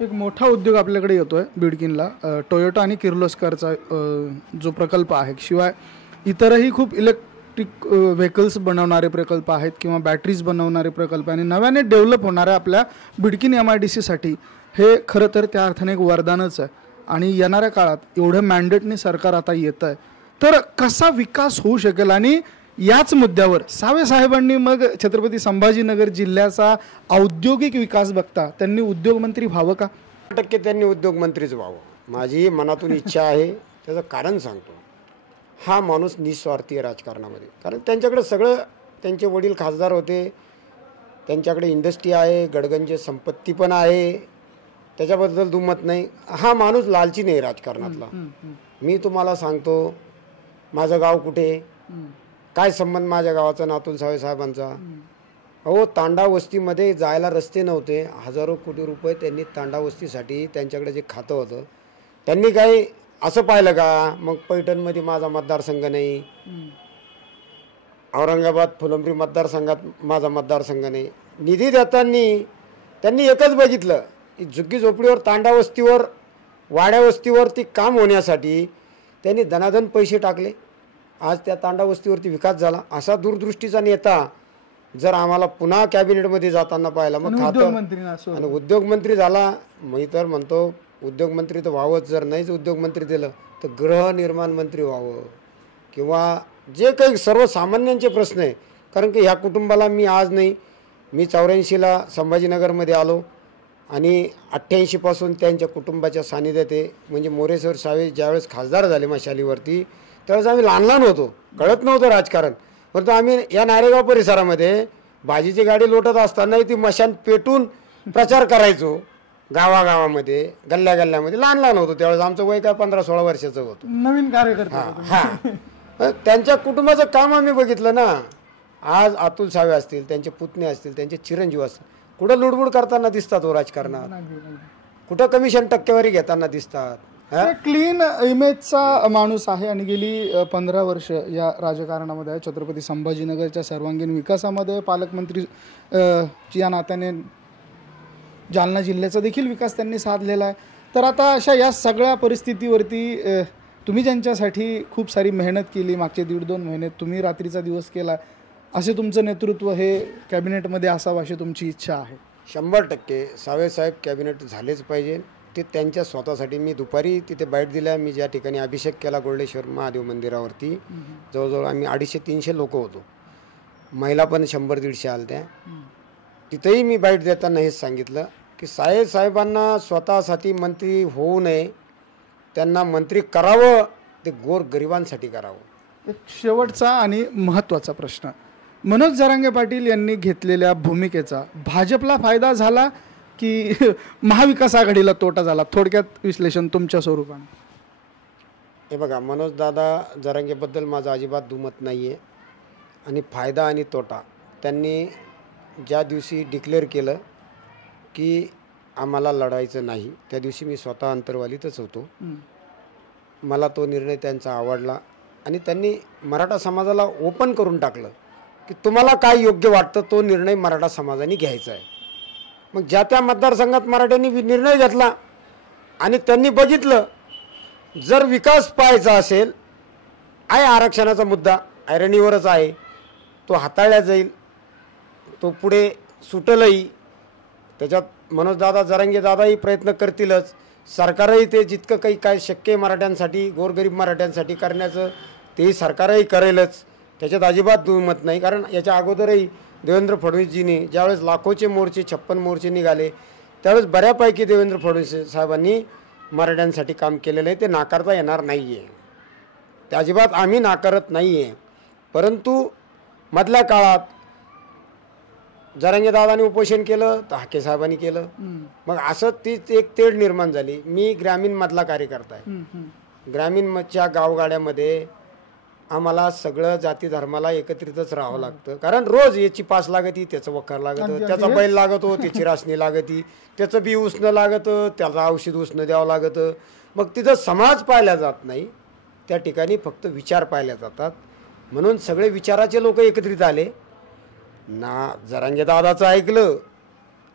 एक मोठा उद्योग आपल्याकडे येतोय बिडकीनला, टोयोटा आणि किर्लोस्करचा जो प्रकल्प आहे. शिवाय इतरही खूप इलेक्ट्रिक व्हेकल्स बनवणारे प्रकल्प आहेत किंवा बॅटरीज बनवणारे प्रकल्प आणि नव्याने डेव्हलप होणाऱ्या आपल्या बिडकीन MIDCसाठी हे खरं तर त्या अर्थाने एक वरदानच आहे. आणि येणाऱ्या काळात एवढं मॅन्डेटने सरकार आता येतं आहे, तर कसा विकास होऊ शकेल? आणि याच मुद्द्यावर सावे साहेबांनी मग छत्रपती संभाजीनगर जिल्ह्याचा औद्योगिक विकास बघता त्यांनी उद्योगमंत्री व्हावं का? 100% त्यांनी उद्योगमंत्रीच व्हावं, माझी मनातून इच्छा आहे. त्याचं कारण सांगतो. हा माणूस निस्वार्थी आहे राजकारणामध्ये. कारण त्यांच्याकडे सगळं, त्यांचे वडील खासदार होते, त्यांच्याकडे इंडस्ट्री आहे, गडगंज संपत्ती पण आहे, त्याच्याबद्दल दुमत नाही. हा माणूस लालची नाही राजकारणातला. मी तुम्हाला सांगतो, माझं गाव कुठे, काय संबंध माझ्या गावाचा अतुल सावे साहेबांचा. अहो, तांडा वस्तीमध्ये जायला रस्ते नव्हते. हजारो कोटी रुपये त्यांनी तांडा वस्तीसाठी, त्यांच्याकडे जे खातं होतं, त्यांनी काही असं पाहिलं का? मग पैठणमध्ये माझा मतदारसंघ नाही, औरंगाबाद फुलंब्री मतदारसंघात माझा मतदारसंघ नाही. निधी देताना त्यांनी एकच बघितलं की झुग्गी झोपडीवर, तांडा वस्तीवर, वाड्या वस्तीवर ती काम होण्यासाठी त्यांनी धनाधन पैसे टाकले. आज त्या तांडा वस्तीवरती विकास झाला. असा दूरदृष्टीचा नेता जर आम्हाला पुन्हा कॅबिनेटमध्ये जाताना पाहिला, मग खातं आणि उद्योगमंत्री झाला. मी तर म्हणतो उद्योगमंत्री तर व्हावंच. जर नाहीच उद्योगमंत्री दिलं तर गृहनिर्माण मंत्री व्हावं, किंवा जे काही सर्वसामान्यांचे प्रश्न आहे. कारण की ह्या कुटुंबाला मी आज नाही, मी 84ला संभाजीनगरमध्ये आलो आणि 88पासून त्यांच्या कुटुंबाच्या सानिध्यात आहे. म्हणजे मोरेश्वर सावे ज्यावेळेस खासदार झाले मशालीवरती, त्यावेळेस आम्ही लहान लहान होतो, कळत नव्हतं राजकारण. परंतु आम्ही या नारेगाव परिसरामध्ये भाजीची गाडी लोटत असताना ती मशान पेटून प्रचार करायचो गावागावामध्ये, गल्ल्या गल्ल्यामध्ये. लहान लहान होतो त्यावेळेस, आमचं वय काय 15-16 वर्षाचं होतं, नवीन कार्यकर्ता. हां, त्यांच्या कुटुंबाचं काम आम्ही बघितलं ना. आज अतुल सावे असतील, त्यांचे पुतणे असतील, त्यांचे चिरंजीव असतील, कुठं लुडबुड करताना दिसतात हो राजकारणात, कुठं कमिशन टक्केवारी घेताना दिसतात. क्लीन इमेजचा माणूस आहे आणि गेली 15 वर्ष या राजकारणामध्ये आहे. छत्रपती संभाजीनगरच्या सर्वांगीण विकासामध्ये पालकमंत्री या नात्याने जालना जिल्ह्याचा देखील विकास त्यांनी साधलेला आहे. तर आता अशा या सगळ्या परिस्थितीवरती तुम्ही ज्यांच्यासाठी खूप सारी मेहनत केली, मागचे 1.5-2 महिने तुम्ही रात्रीचा दिवस केला, असे तुमचं नेतृत्व हे कॅबिनेटमध्ये असावं अशी तुमची इच्छा आहे? 100% सावेसाहेब कॅबिनेट झालेच पाहिजे. ते त्यांच्या स्वतःसाठी. मी दुपारी तिथे बाईट दिल्या. मी ज्या ठिकाणी अभिषेक केला गोल्डेश्वर महादेव मंदिरावरती, जवळजवळ आम्ही 250-300 लोक होतो, महिला पण 100-150 आल्या त्या. तिथेही मी बाईट देताना हेच सांगितलं की साहेबांना स्वतःसाठी मंत्री होऊ नये, त्यांना मंत्री करावं ते गोरगरिबांसाठी करावं. शेवटचा आणि महत्त्वाचा प्रश्न, मनोज जरांगे पाटील यांनी घेतलेल्या भूमिकेचा भाजपला फायदा झाला की महाविकास आघाडीला तोटा झाला? थोडक्यात विश्लेषण तुमच्या स्वरूपाने. हे बघा, मनोज दादा जरांगेबद्दल माझं अजिबात दुमत नाही आहे. आणि फायदा आणि तोटा, त्यांनी ज्या दिवशी डिक्लेअर केलं की आम्हाला लढायचं नाही, त्या दिवशी मी स्वतः अंतरवालीतच होतो. मला तो निर्णय त्यांचा आवडला आणि त्यांनी मराठा समाजाला ओपन करून टाकलं की तुम्हाला काय योग्य वाटतं तो निर्णय मराठा समाजाने घ्यायचा आहे. मग ज्या त्या मतदारसंघात मराठ्यांनी निर्णय घेतला आणि त्यांनी बघितलं, जर विकास पाहायचा असेल, आहे आरक्षणाचा मुद्दा ऐरणीवरच आहे, तो हाताळला जाईल, तो पुढे सुटलही. त्याच्यात मनोजदादा जरांगे दादाही प्रयत्न करतीलच, सरकारही ते जितकं काही काय शक्य आहे मराठ्यांसाठी, गोरगरीब मराठ्यांसाठी करण्याचं तेही सरकारही करेलच, त्याच्यात अजिबात दुमत नाही. कारण याच्या अगोदरही देवेंद्र फडणवीसजींनी ज्यावेळेस लाखोचे मोर्चे 56 मोर्चे निघाले, त्यावेळेस बऱ्यापैकी देवेंद्र फडणवीस साहेबांनी मराठ्यांसाठी काम केलेलं आहे. ते नाकारता येणार नाही आहे, ते अजिबात आम्ही नाकारत नाही आहे. परंतु मधल्या काळात जरांगे दादांनी उपोषण केलं तर हाके साहेबांनी केलं. मग असं तीच एक तेढ निर्माण झाली. मी ग्रामीणमधला कार्यकर्ता आहे. ग्रामीणच्या गावगाड्यामध्ये आम्हाला सगळं जाती धर्माला एकत्रितच राहावं लागतं. कारण रोज याची पास लागती, त्याचं वखार लागतं, त्याचा बैल लागतो, त्याची रासणी लागती, त्याचं बी उसणं लागतं, त्याला औषध उसणं द्यावं लागतं. मग तिथं समाज पाहिला जात नाही, त्या ठिकाणी फक्त विचार पाहिल्या जातात. म्हणून सगळे विचाराचे लोक एकत्रित आले. ना जरांगे दादाचं ऐकलं,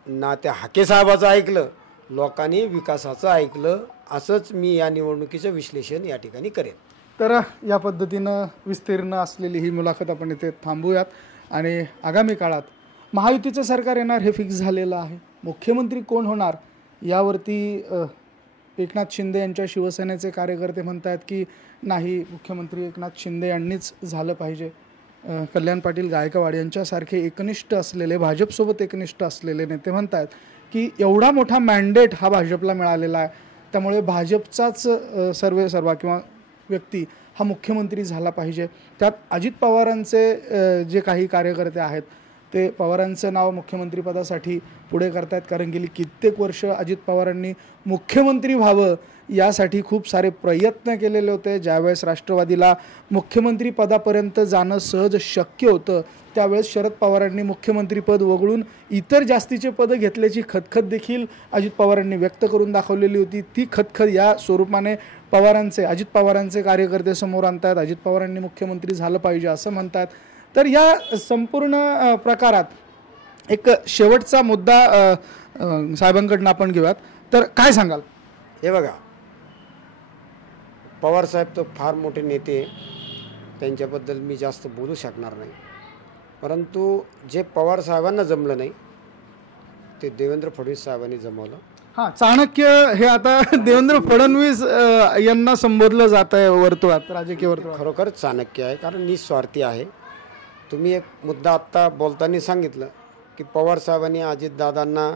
ना त्या हाके साहेबाचं ऐकलं, लोकांनी विकासाचं ऐकलं, असंच मी या निवडणुकीचं विश्लेषण या ठिकाणी करेन. तर या पद्धतीनं विस्तीर्ण असलेली ही मुलाखत आपण इथे थांबूयात आणि आगामी काळात महायुतीचं सरकार येणार हे फिक्स झालेलं आहे. मुख्यमंत्री कोण होणार यावरती एकनाथ शिंदे यांच्या शिवसेनेचे कार्यकर्ते म्हणतात की नाही, मुख्यमंत्री एकनाथ शिंदे यांनीच झालं पाहिजे. कल्याण पाटील गायकवाड यांच्यासारखे एकनिष्ठ असलेले, भाजपसोबत एकनिष्ठ असलेले नेते म्हणतात की एवढा मोठा मॅन्डेट हा भाजपला मिळालेला आहे, त्यामुळे भाजपचाच सर्वेसर्वा किंवा व्यक्ती हा मुख्यमंत्री झाला पाहिजे. त्यात अजित पवारांचे जे काही कार्यकर्ते आहेत ते पवारांचं नाव मुख्यमंत्रीपदासाठी पुढे करतायत, कारण गेली कित्येक वर्ष अजित पवारांनी मुख्यमंत्री व्हावं यासाठी खूप सारे प्रयत्न केलेले होते. ज्यावेळेस राष्ट्रवादीला मुख्यमंत्रीपदापर्यंत जाणं सहज शक्य होतं त्यावेळेस शरद पवारांनी मुख्यमंत्रीपद वगळून इतर जास्तीचे पदं घेतल्याची खदखद देखील अजित पवारांनी व्यक्त करून दाखवलेली होती. ती खदखद या स्वरूपाने अजित पवारांचे कार्यकर्ते समोर आणतात. अजित पवारांनी मुख्यमंत्री झालं पाहिजे असं म्हणतात. तर या संपूर्ण प्रकारात एक शेवटचा मुद्दा साहेबांकडनं आपण घेऊयात. तर काय सांगाल? हे बघा, पवारसाहेब तर फार मोठे नेते, त्यांच्याबद्दल मी जास्त बोलू शकणार नाही. परंतु जे पवारसाहेबांना जमलं नाही ते देवेंद्र फडणवीस साहेबांनी जमवलं. हां, चाणक्य हे आता देवेंद्र फडणवीस यांना संबोधलं जात आहे वर्तुळात, राजकीय वर्तुळात. खरोखर चाणक्य आहे, कारण निस्वार्थी आहे. तुम्ही एक मुद्दा आत्ता बोलताना सांगितलं की पवारसाहेबांनी अजितदादांना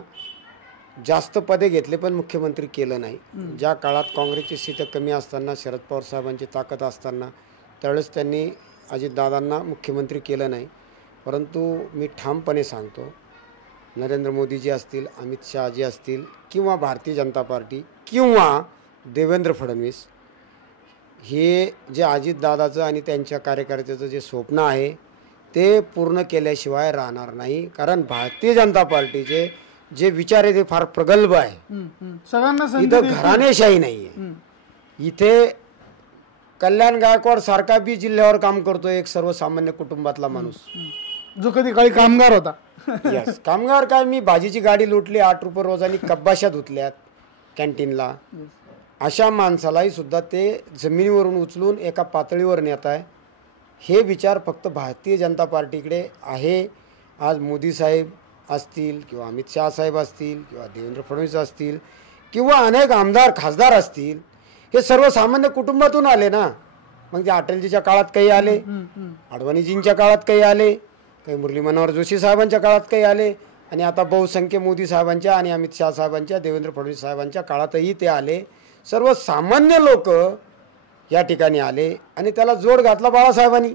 जास्त पदे घेतले पण मुख्यमंत्री केलं नाही. ज्या काळात काँग्रेसची सीटं कमी असताना, शरद पवार साहेबांची ताकद असताना, त्यावेळेस त्यांनी अजितदादांना मुख्यमंत्री केलं नाही. परंतु मी ठामपणे सांगतो, नरेंद्र मोदीजी असतील, अमित शहाजी असतील, किंवा भारतीय जनता पार्टी किंवा देवेंद्र फडणवीस, हे जे अजितदादाचं आणि त्यांच्या कार्यकर्त्याचं जे स्वप्न आहे ते पूर्ण केल्याशिवाय राहणार नाही. कारण भारतीय जनता पार्टीचे जे विचार आहे ते फार प्रगल्भ आहे. सगळ्यांना इथं घराणेशाही नाही आहे. इथे कल्याण गायकवाड सारखा बी जिल्ह्यावर काम करतो, एक सर्वसामान्य कुटुंबातला माणूस, जो कधी काळी कामगार होता. यस, कामगार काय, मी भाजीची गाडी लुटली, 8 रुपये रोजानी कब्बाशा धुतल्यात कॅन्टीनला, अशा माणसालाही सुद्धा ते जमिनीवरून उचलून एका पातळीवर नेत आहे. हे विचार फक्त भारतीय जनता पार्टीकडे आहे. आज मोदी साहेब असतील किंवा अमित शहा साहेब असतील किंवा देवेंद्र फडणवीस असतील किंवा अनेक आमदार खासदार असतील, हे सर्वसामान्य कुटुंबातून आले ना. मग ते अटलजीच्या काळात काही आले, अडवाणीजींच्या काळात काही आले, काही मुरली मनोहर जोशी साहेबांच्या काळात काही आले, आणि आता बहुसंख्य मोदी साहेबांच्या आणि अमित शहा साहेबांच्या, देवेंद्र फडणवीस साहेबांच्या काळातही ते आले. सर्वसामान्य लोक या ठिकाणी आले आणि त्याला जोड घातला बाळासाहेबांनी.